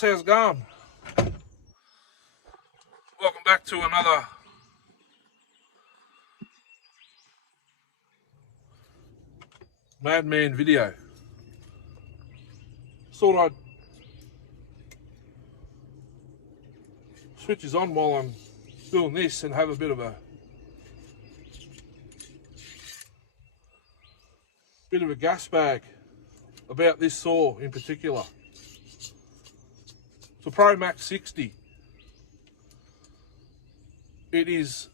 guys, how's it going? Welcome back to another Madman video. Thought I'd switch this on while I'm doing this and have a bit of a gas bag about this saw in particular. It's a PM60. It is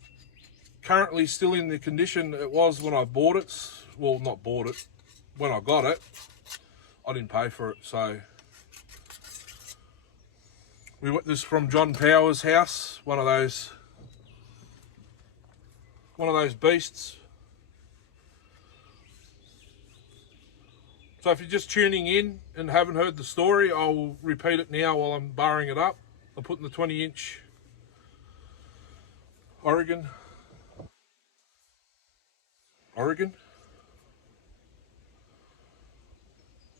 currently still in the condition it was when I bought it. Well, not bought it, when I got it. I didn't pay for it, so we got this from John Power's house, one of those beasts. So if you're just tuning in and haven't heard the story, I'll repeat it now while I'm barring it up. I'm putting the 20-inch Oregon.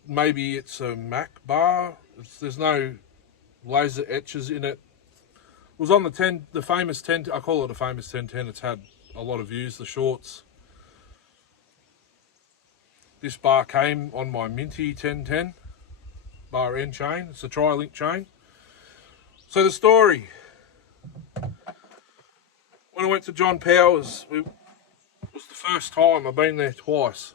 Maybe it's a Mac bar. There's no laser etches in it. It was on the famous 10. I call it a famous 1010. It's had a lot of views. The shorts. This bar came on my Minty 1010 bar end chain. It's a tri-link chain. So the story. When I went to John Power's, it was the first time. I've been there twice.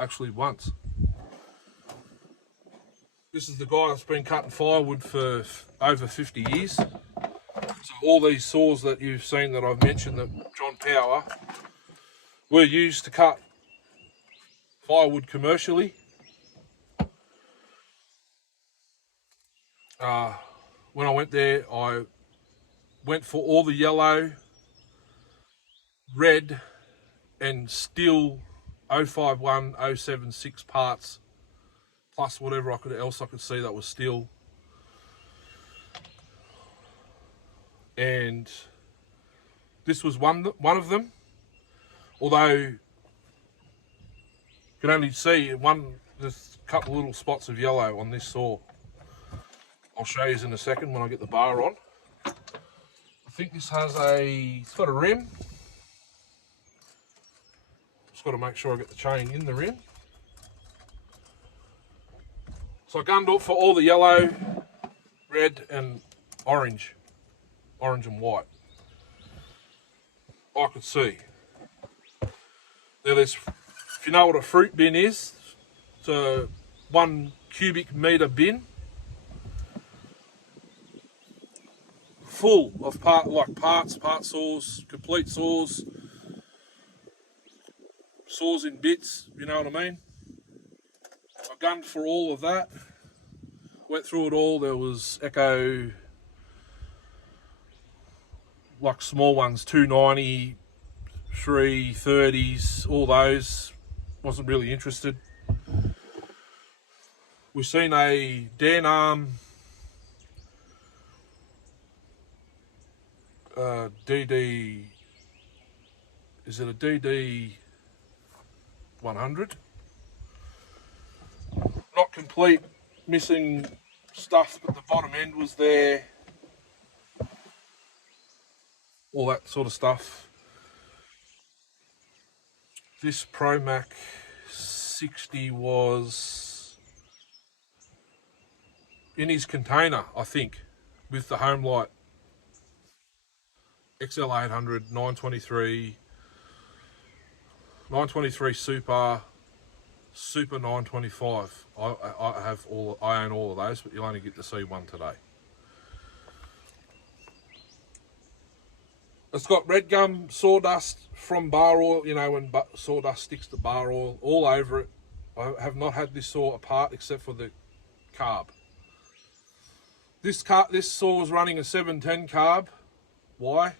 Actually, once. This is the guy that's been cutting firewood for over 50 years. So all these saws that you've seen that I've mentioned that John Power were used to cut firewood commercially. When I went there, I went for all the yellow, red and steel 051 076 parts, plus whatever else I could see that was steel. And this was one of them, although you can only see there's a couple little spots of yellow on this saw. I'll show you in a second when I get the bar on. I think this has it's got a rim. Just got to make sure I get the chain in the rim. So I gunned up for all the yellow, red and orange and white. I could see. Now if you know what a fruit bin is, it's a 1 cubic metre bin. Full of part saws, complete saws in bits, you know what I mean? I gunned for all of that, went through it all. There was Echo, like small ones, 290, 330s, all those. Wasn't really interested. We've seen a Dan Arm DD, is it a DD 100? Not complete, missing stuff, but the bottom end was there. All that sort of stuff. This PM60 was in his container, I think, with the home light. XL800, 923 Super 925. I own all of those, but you'll only get to see one today. It's got red gum sawdust from bar oil, you know, when sawdust sticks to bar oil, all over it. I have not had this saw apart except for the carb. This saw was running a 710 carb. Why?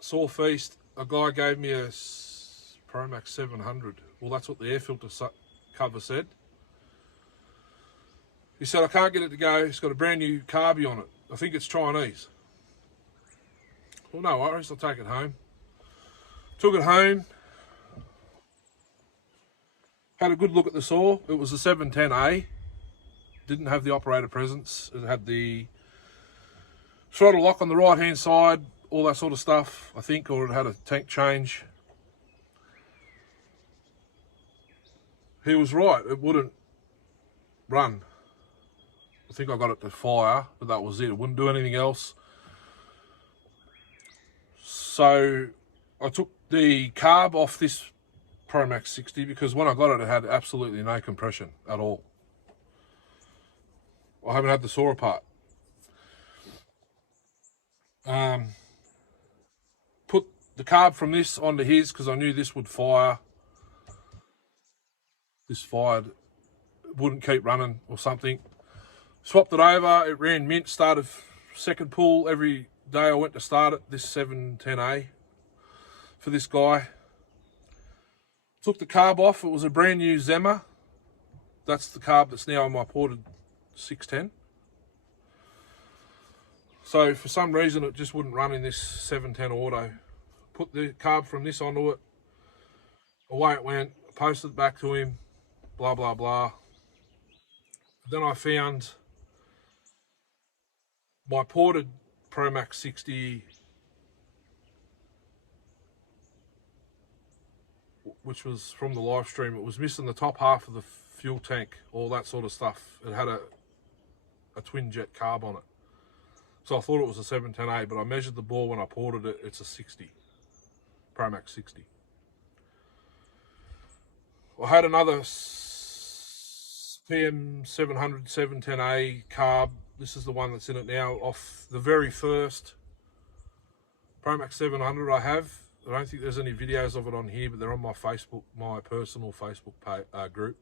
Saw Feast, a guy gave me a Promax 700. Well, that's what the air filter cover said. He said, I can't get it to go. It's got a brand new carby on it. I think it's Chinese. Well, no worries, I'll take it home. Took it home, Had a good look at the saw. It was a 710A. Didn't have the operator presence. It had the throttle lock on the right hand side, all that sort of stuff, I think, or it had a tank change. He was right, it wouldn't run. I think I got it to fire, but that was it. It wouldn't do anything else. So I took the carb off this PM60 because when I got it, it had absolutely no compression at all. I haven't had the saw apart. Put the carb from this onto his because I knew this would fire. This fired, it wouldn't keep running or something. Swapped it over, it ran mint, started second pull every day I went to start it, this 710A for this guy. Took the carb off, it was a brand new Zemmer. That's the carb that's now on my ported 610. So for some reason it just wouldn't run in this 710 auto. Put the carb from this onto it, away it went, posted it back to him, blah blah blah. Then I found my ported PM60, which was from the live stream. It was missing the top half of the fuel tank, all that sort of stuff. It had a twin jet carb on it. So I thought it was a 710A, but I measured the bore when I ported it, it's a 60, PM60. I had another PM700 710A carb. This is the one that's in it now, off the very first PM700 I have. I don't think there's any videos of it on here, but they're on my Facebook, my personal Facebook group.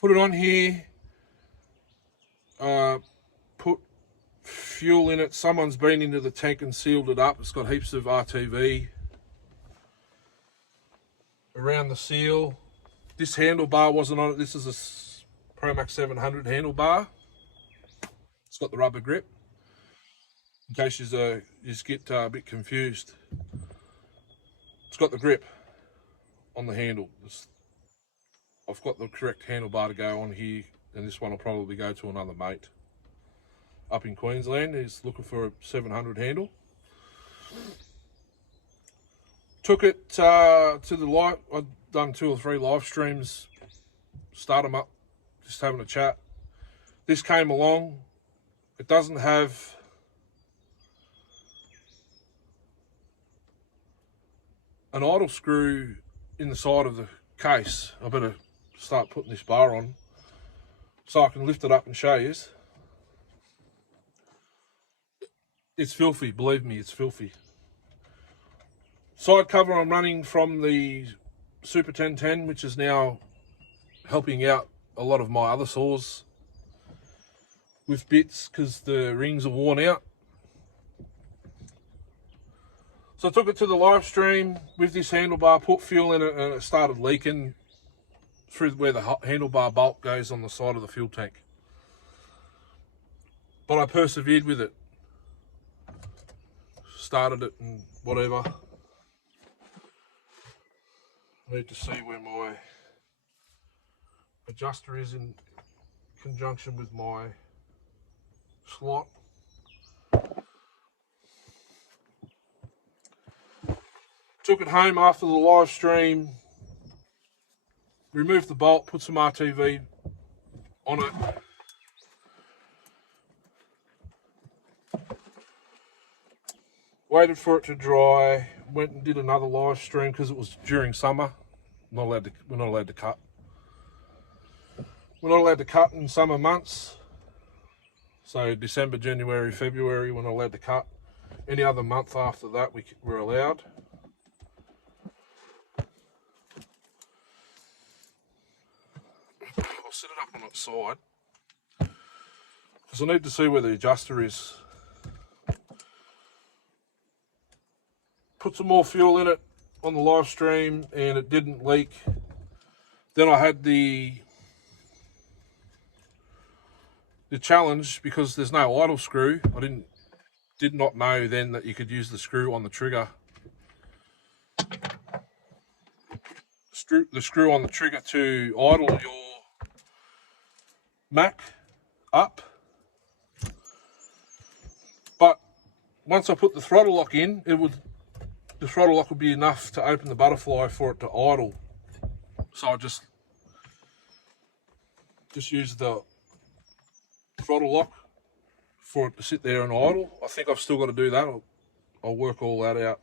Put it on here, put fuel in it. Someone's been into the tank and sealed it up. It's got heaps of RTV around the seal. This handlebar wasn't on it. This is a PM700 handlebar. It's got the rubber grip. In case you get a bit confused, it's got the grip on the handle. I've got the correct handlebar to go on here, and this one will probably go to another mate up in Queensland. He's looking for a 700 handle. Took it to the live. I've done 2 or 3 live streams, start them up, just having a chat. This came along. It doesn't have an idle screw in the side of the case. I better start putting this bar on so I can lift it up and show you. It's filthy, believe me, it's filthy. Side cover I'm running from the Super 1010, which is now helping out a lot of my other saws with bits because the rings are worn out. So I took it to the live stream with this handlebar, put fuel in it, and it started leaking through where the handlebar bolt goes on the side of the fuel tank. But I persevered with it. Started it and whatever. I need to see where my adjuster is in conjunction with my slot. Took it home after the live stream, removed the bolt, put some RTV on it. Waited for it to dry, went and did another live stream because it was during summer. We're not allowed to cut. We're not allowed to cut in summer months. So December, January, February, we're not allowed to cut. Any other month after that, we're allowed. I'll set it up on its side because I need to see where the adjuster is. Put some more fuel in it on the live stream and it didn't leak. Then I had the challenge because there's no idle screw. I did not know then that you could use the screw on the trigger the screw on the trigger to idle your Mac up. But once I put the throttle lock in, the throttle lock would be enough to open the butterfly for it to idle. So I just use the throttle lock for it to sit there and idle. I think I've still got to do that. I'll work all that out.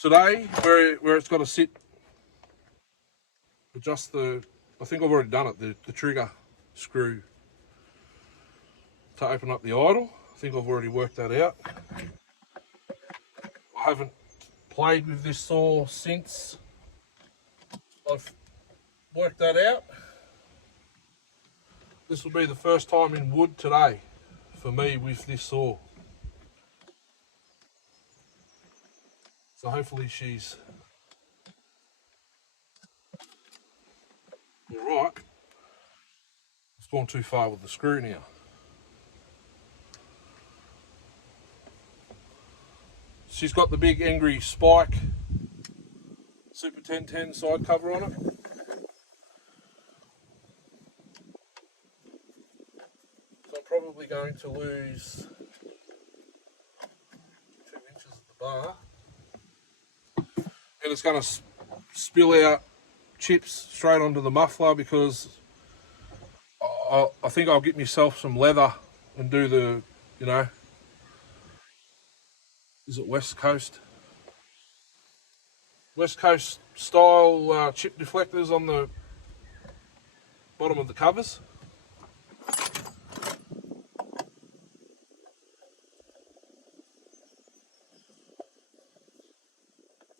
Today, where it's got to sit, adjust I think I've already done it, the trigger screw to open up the idle. I think I've already worked that out. I haven't played with this saw since I've worked that out. This will be the first time in wood today for me with this saw. So hopefully she's alright. It's gone too far with the screw now. She's got the big Angry Spike Super 1010 side cover on it. So I'm probably going to lose 2 inches of the bar. And it's going to spill out chips straight onto the muffler because I think I'll get myself some leather and do the, is it West Coast? West Coast style chip deflectors on the bottom of the covers.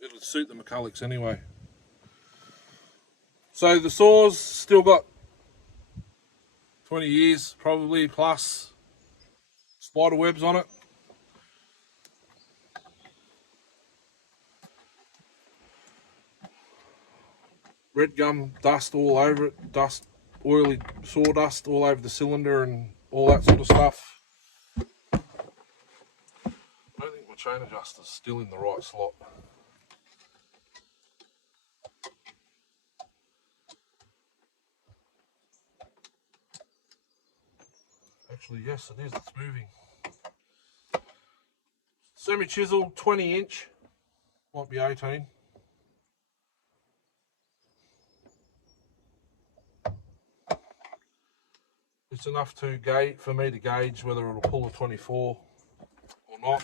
It'll suit the Mccullochs anyway. So the saw's still got 20 years probably plus spider webs on it. Red gum dust all over it, oily sawdust all over the cylinder and all that sort of stuff. I don't think my chain adjuster's still in the right slot. Actually, yes it is, it's moving. Semi-chisel, 20 inch, might be 18. It's enough to gauge for me to gauge whether it'll pull a 24 or not.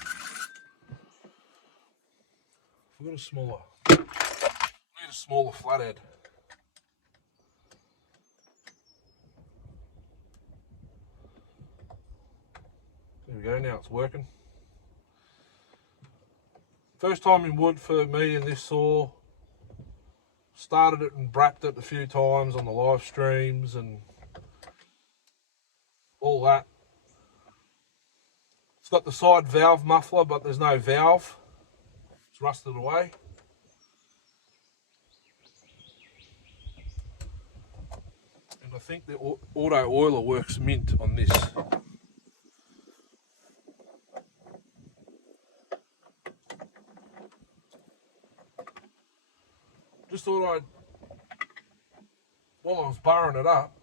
I've got I need a smaller flathead. There we go, now it's working. First time in wood for me in this saw. Started it and brapped it a few times on the live streams and all that. It's got the side valve muffler, but there's no valve. It's rusted away. And I think the auto oiler works mint on this. Just thought while I was barring it up,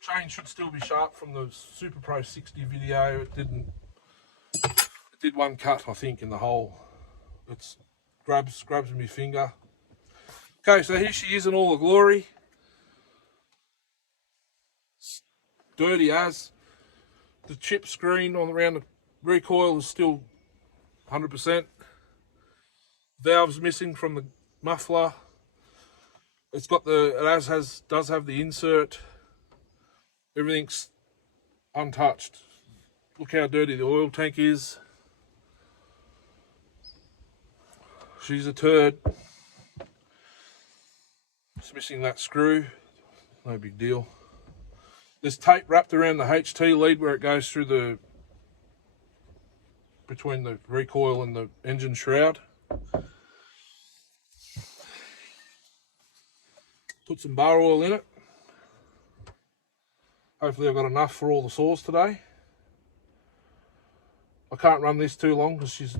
chain should still be sharp from the Super Pro 60 video. It did one cut, I think, in the hole. It's grabs my finger. Okay, so here she is in all the glory. It's dirty as. The chip screen around the recoil is still 100%. Valves missing from the muffler. It's got does have the insert. Everything's untouched. Look how dirty the oil tank is. She's a turd. Just missing that screw. No big deal. There's tape wrapped around the HT lead where it goes through between the recoil and the engine shroud. Put some bar oil in it. Hopefully I've got enough for all the saws today. I can't run this too long because she's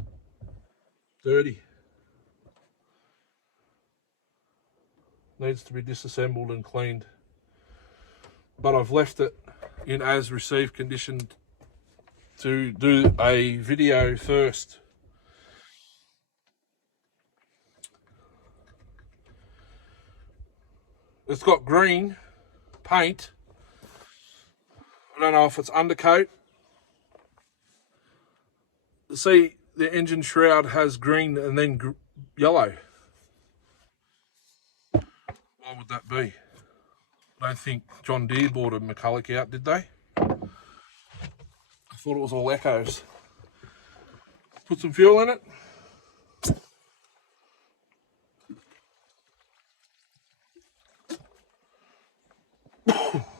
dirty. Needs to be disassembled and cleaned. But I've left it in as received condition to do a video first. It's got green paint. I don't know if it's undercoat. See, the engine shroud has green and then yellow. Why would that be? I don't think John Deere bought a Mcculloch out, did they? I thought it was all Echoes. Put some fuel in it.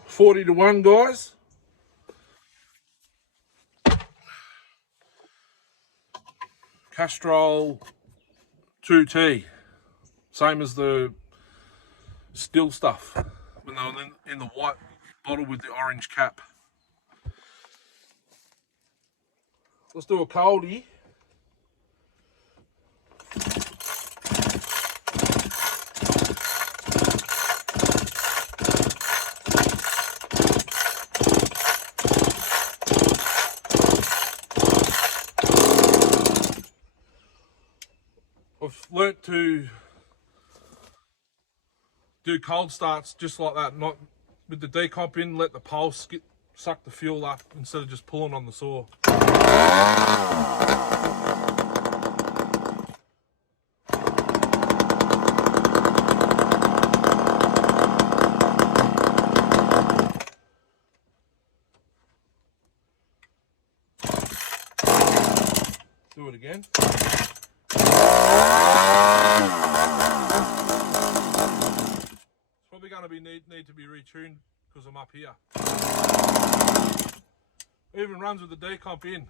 40 to 1, guys. Castrol 2T. Same as the still stuff. When they were in the white bottle with the orange cap. Let's do a coldie. I've learnt to do cold starts just like that, not with the decomp in, let the pulse suck the fuel up instead of just pulling on the saw. Do it again. Probably going to be need to be retuned because I'm up here. Even runs with the decomp in.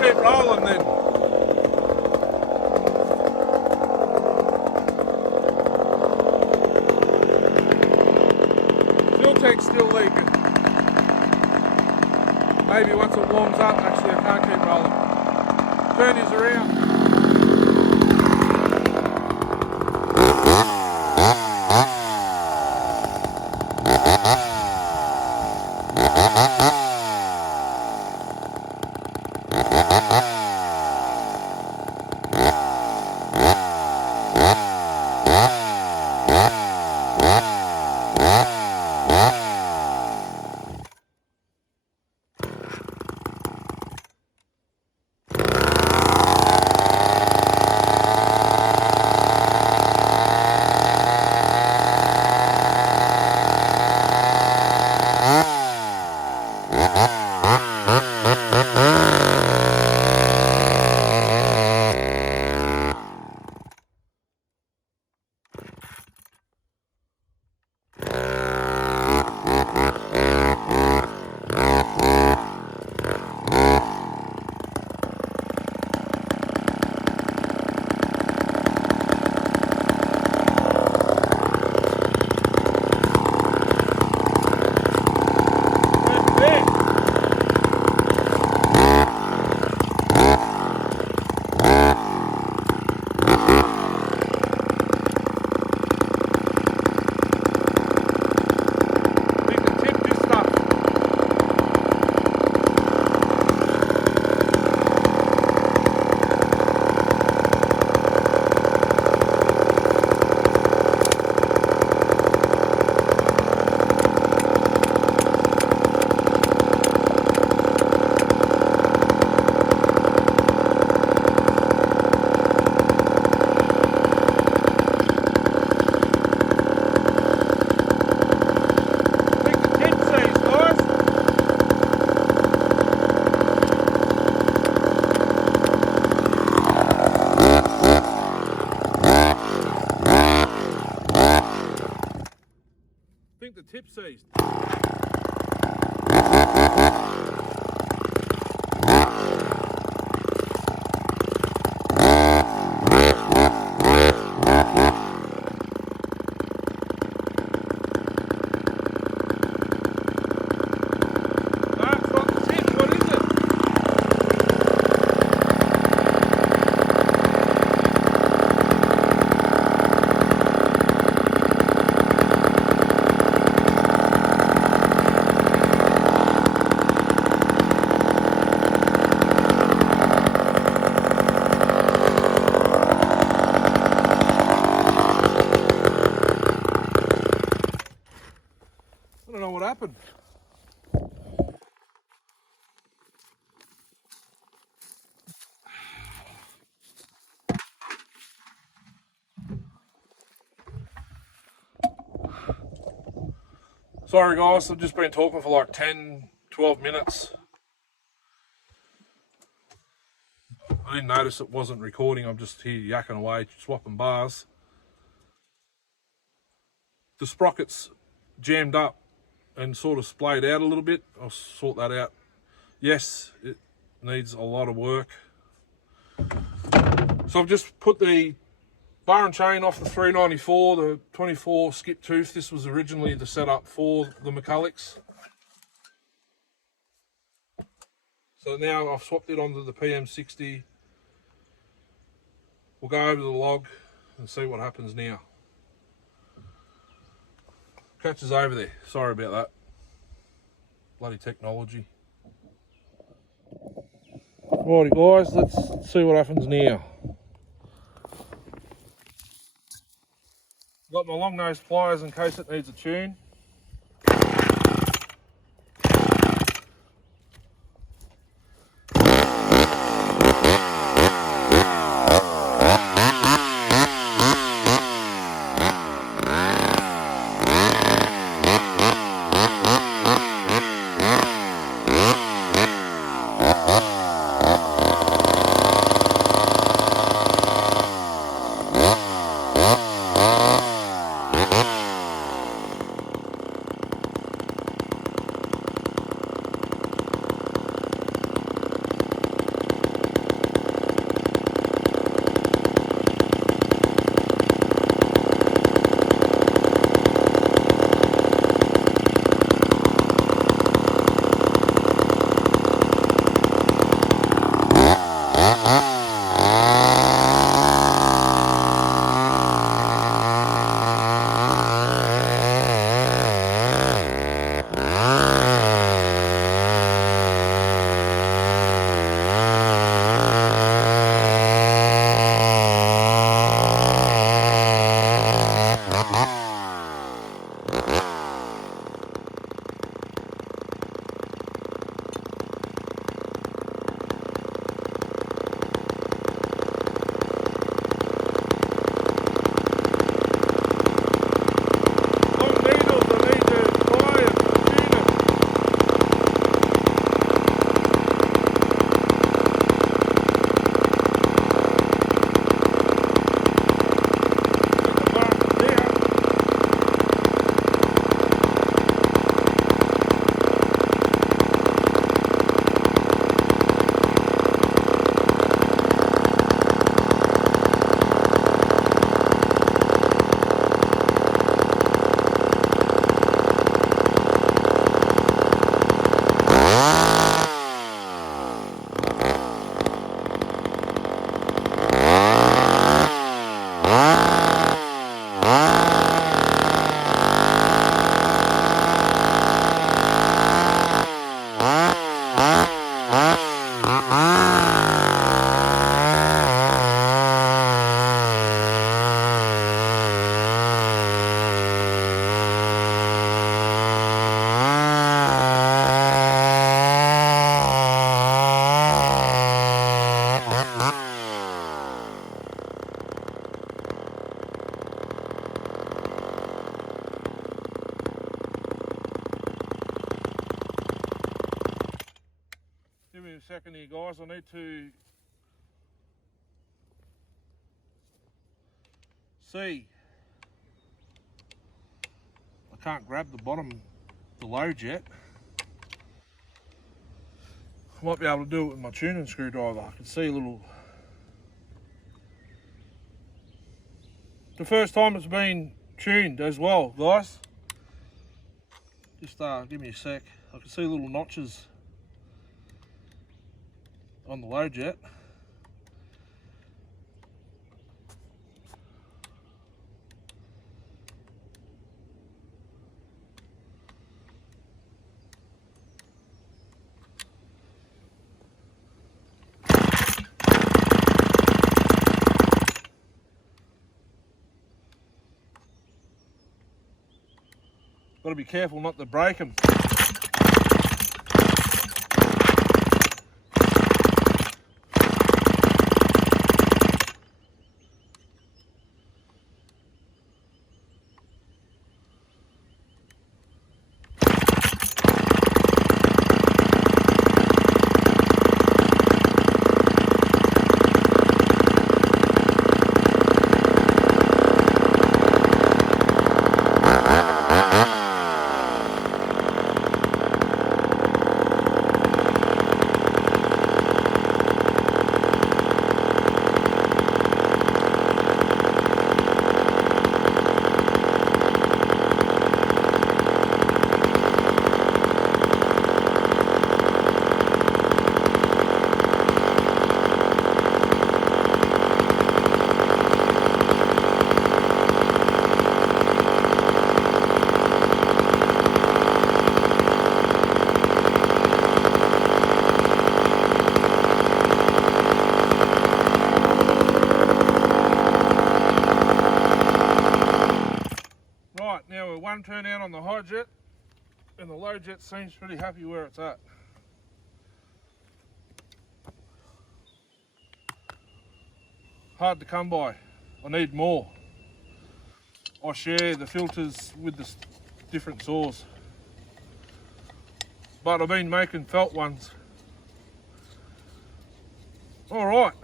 Keep rolling then. Fuel tank's still leaking. Maybe once it warms up, actually I can't keep rolling. Turn these around. think the tip seized. I don't know what happened. Sorry guys, I've just been talking for like 10-12 minutes. I didn't notice it wasn't recording. I'm just here yakking away, swapping bars. The sprocket's jammed up and sort of splayed out a little bit. I'll sort that out. Yes, it needs a lot of work. So I've just put the bar and chain off the 394, the 24 skip tooth. This was originally the setup for the Mccullochs. So now I've swapped it onto the PM60. We'll go over the log and see what happens now. Catches over there. Sorry about that. Bloody technology. Righty guys, let's see what happens now. Got my long nose pliers in case it needs a tune. Give me a second here guys, I need to see. I I can't grab the bottom, the load yet. I might be able to do it with my tuning screwdriver. I can see a little. The first time it's been tuned as well, guys. Just give me a sec. I can see little notches on the load jet. Got to be careful not to break them. One turn out on the high jet, and the low jet seems pretty happy where it's at. Hard to come by. I need more. I share the filters with the different saws, but I've been making felt ones. All right,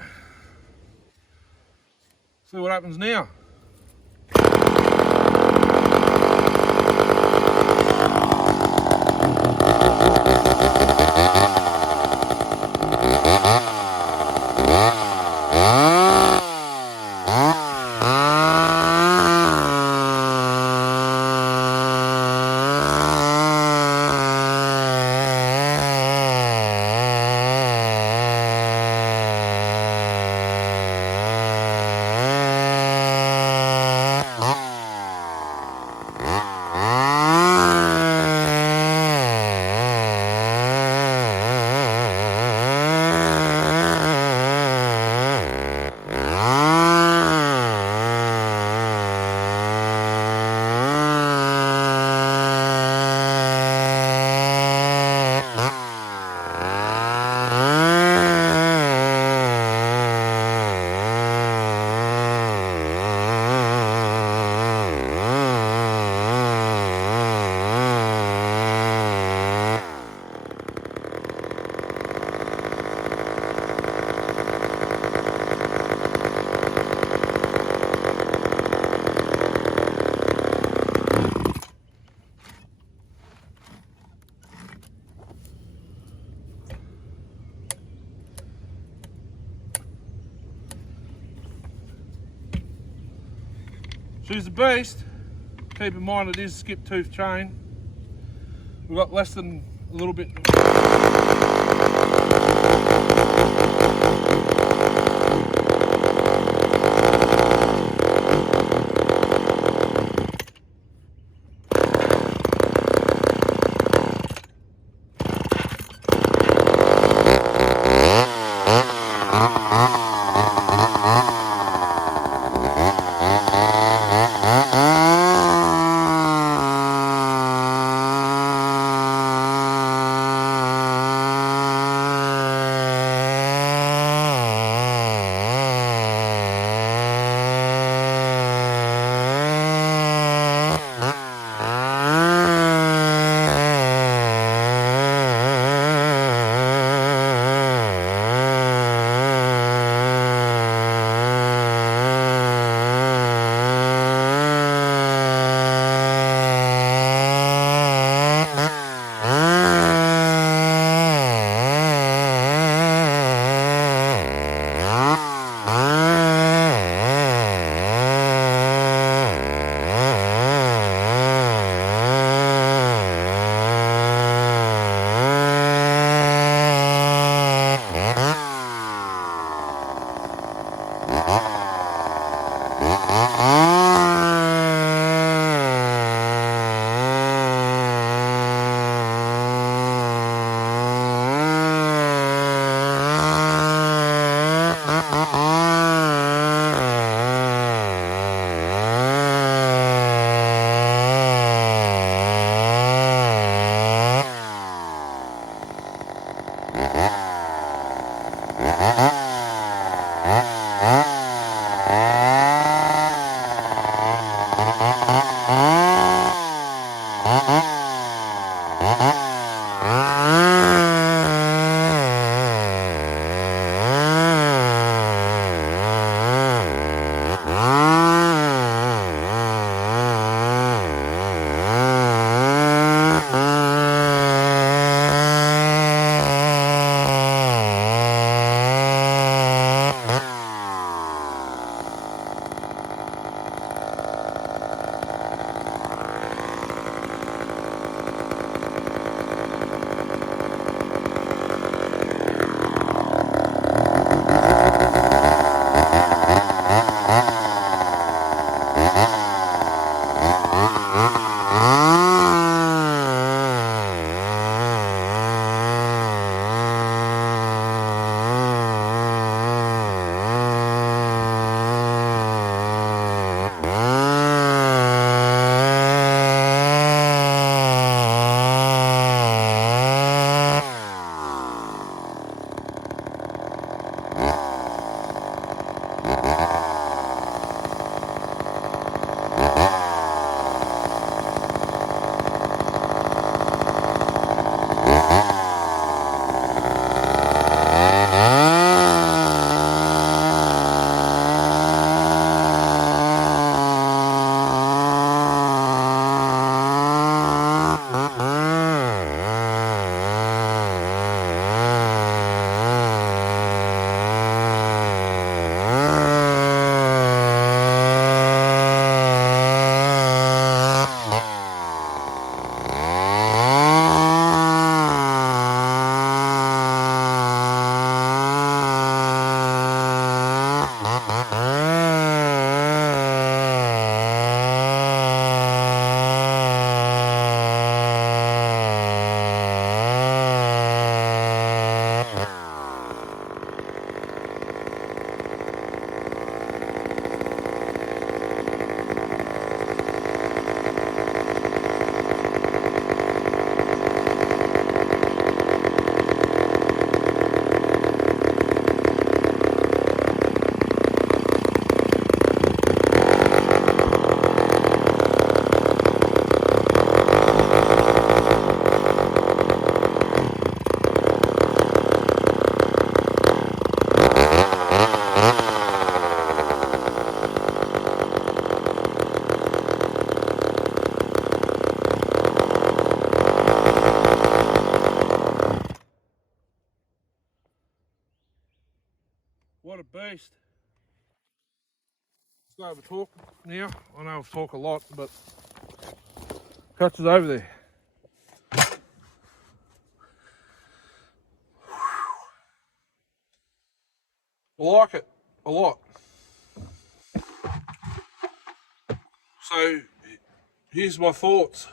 see what happens now. She's a beast. Keep in mind it is a skip tooth chain. We've got less than a little bit. based? Let's over talk now. I know I've talked a lot, but Hutch is over there. I like it a lot. So here's my thoughts.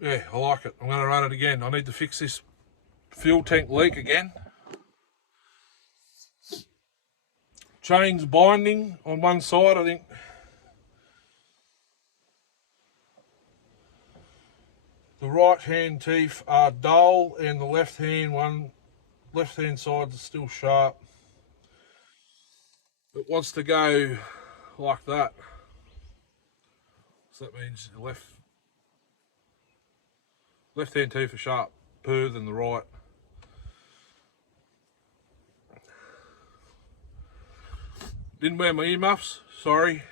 Yeah, I like it. I'm going to run it again. I need to fix this fuel tank leak again. Chains binding on one side, I think. The right hand teeth are dull and the left hand side is still sharp. It wants to go like that. So that means the left hand teeth are sharper than the right. Didn't wear my earmuffs, sorry.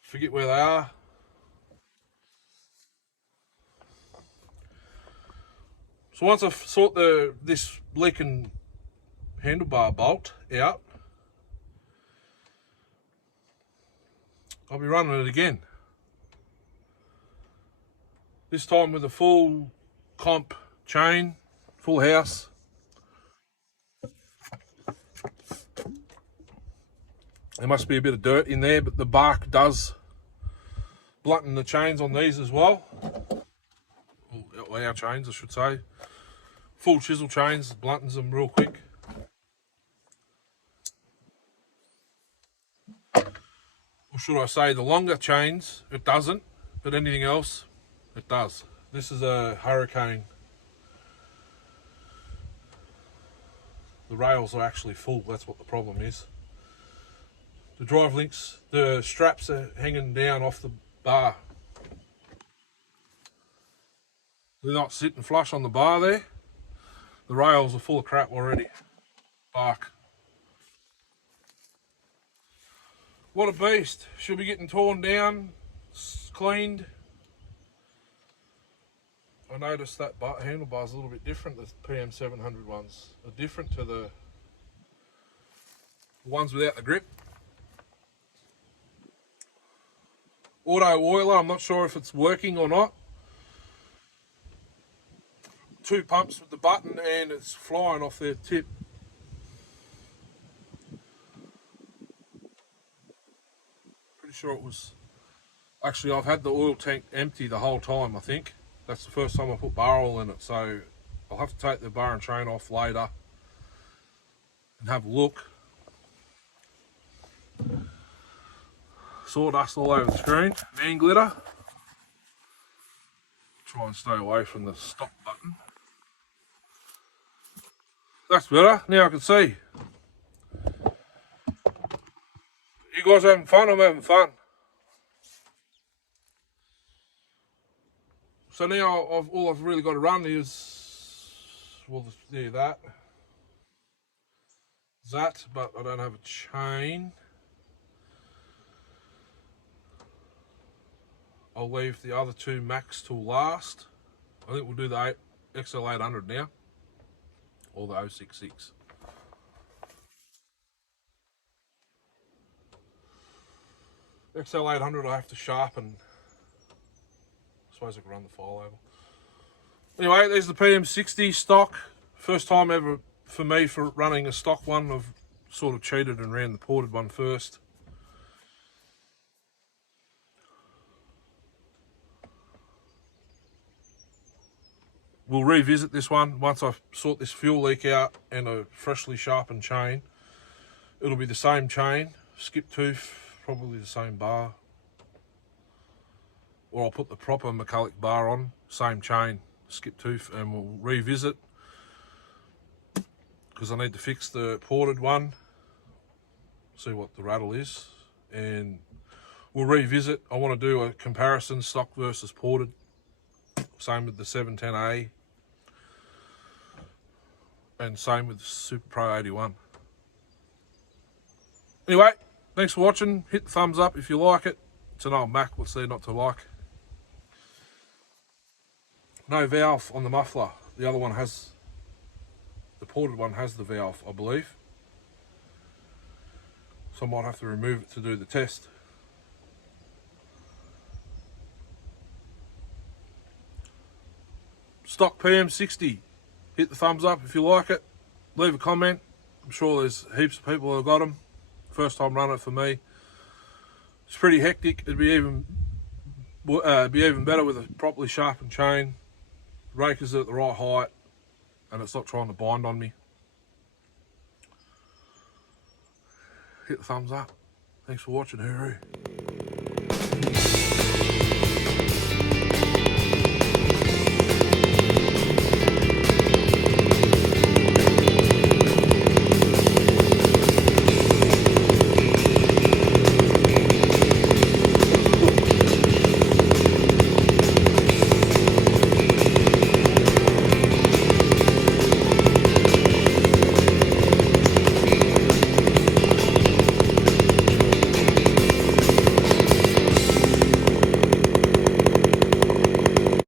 Forget where they are. So once I sort this leaking handlebar bolt out, I'll be running it again. This time with a full comp chain, full house. There must be a bit of dirt in there, but the bark does blunten the chains on these as well. Or our chains, I should say. Full chisel chains, bluntens them real quick. Or should I say the longer chains, it doesn't, but anything else, it does. This is a Hurricane. The rails are actually full, that's what the problem is. The drive links, the straps are hanging down off the bar. They're not sitting flush on the bar there. The rails are full of crap already. Bark. What a beast. Should be getting torn down, cleaned. I noticed that handlebar's a little bit different. The PM700 ones are different to the ones without the grip. Auto oiler, I'm not sure if it's working or not. 2 pumps with the button and it's flying off their tip. Pretty sure it was... Actually, I've had the oil tank empty the whole time, I think. That's the first time I put bar oil in it, so I'll have to take the bar and chain off later and have a look. Sawdust all over the screen, man glitter. Try and stay away from the stop button. That's better, now I can see. You guys having fun? I'm having fun. So now all I've really got to run is, well, yeah, that, but I don't have a chain. I'll leave the other 2 max till last. I think we'll do the XL800 now, or the 066. XL800 I have to sharpen. I suppose I could run the file over. Anyway, there's the PM60 stock. First time ever for me for running a stock one. I've sort of cheated and ran the ported one first. We'll revisit this one once I sort this fuel leak out and a freshly sharpened chain. It'll be the same chain, skip tooth, probably the same bar. Or I'll put the proper Mcculloch bar on, same chain, skip tooth, and we'll revisit. Because I need to fix the ported one, see what the rattle is, and we'll revisit. I want to do a comparison, stock versus ported. Same with the 710A. And same with the Super Pro 81. Anyway, thanks for watching. Hit the thumbs up if you like it. It's an old Mac, what's there not to like? No valve on the muffler. The other one has, the ported one has the valve, I believe. So I might have to remove it to do the test. Stock PM60. Hit the thumbs up if you like it. Leave a comment. I'm sure there's heaps of people that have got them. First time running it for me. It's pretty hectic. It'd be even better with a properly sharpened chain. Raker's at the right height, and it's not trying to bind on me. Hit the thumbs up. Thanks for watching, hooroo.